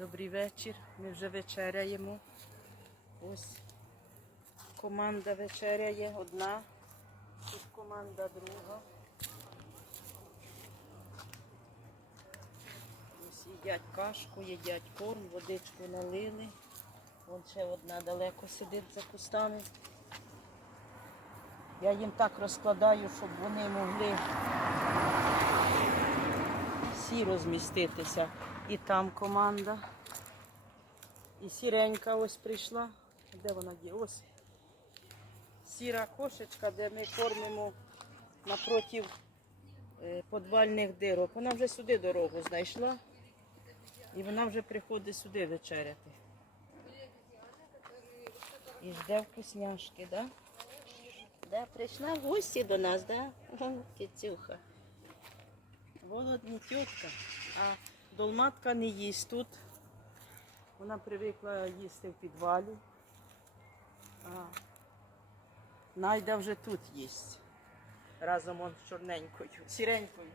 Добрий вечір. Ми вже вечеряємо. Ось команда вечеряє одна. Тут команда друга. Ось їдять кашку, їдять корм, водичку налили. Вон ще одна далеко сидить за кустами. Я їм так розкладаю, щоб вони могли розміститися. І там команда. І сіренька ось прийшла. Де вона є? Ось. Сіра кошечка, де ми кормимо напротив е, подвальних дирок. Вона вже сюди дорогу знайшла. І вона вже приходить сюди вечеряти. І жде вкусняшки, да? Да, прийшла в гості до нас, да? Кицюха. Голодні тітка. А долматка не їсть тут. Вона привикла їсти в підвалі. А Найда вже тут їсть. Разом он з чорненькою, сіренькою.